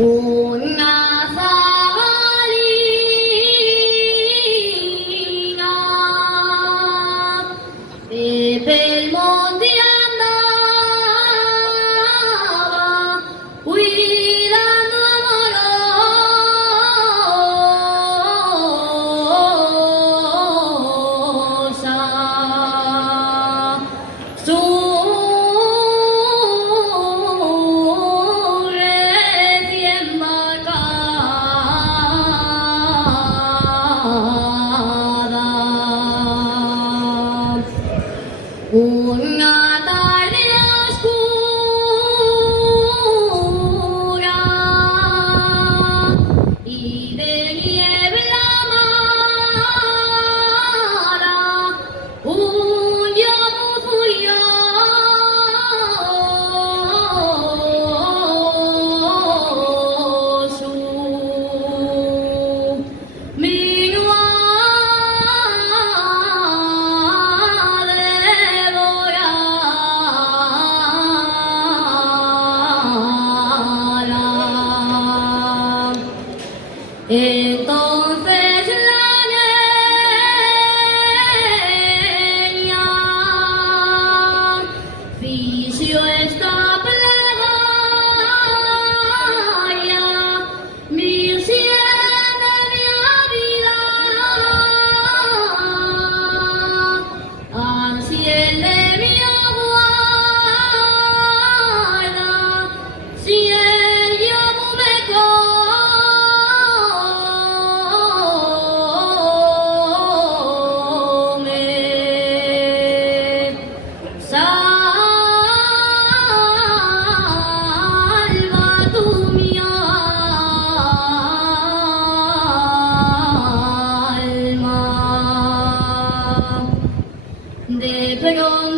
Una salina per il monte andava, guidando amorosa. Una tarde oscura y de niebla mala, un llamo furioso vino a devorarla. Entonces la niña fició esta plegaria, mi cielo, mi vida, ángel de mi guarda, si el llamo me come, salva tu mi alma. De pronto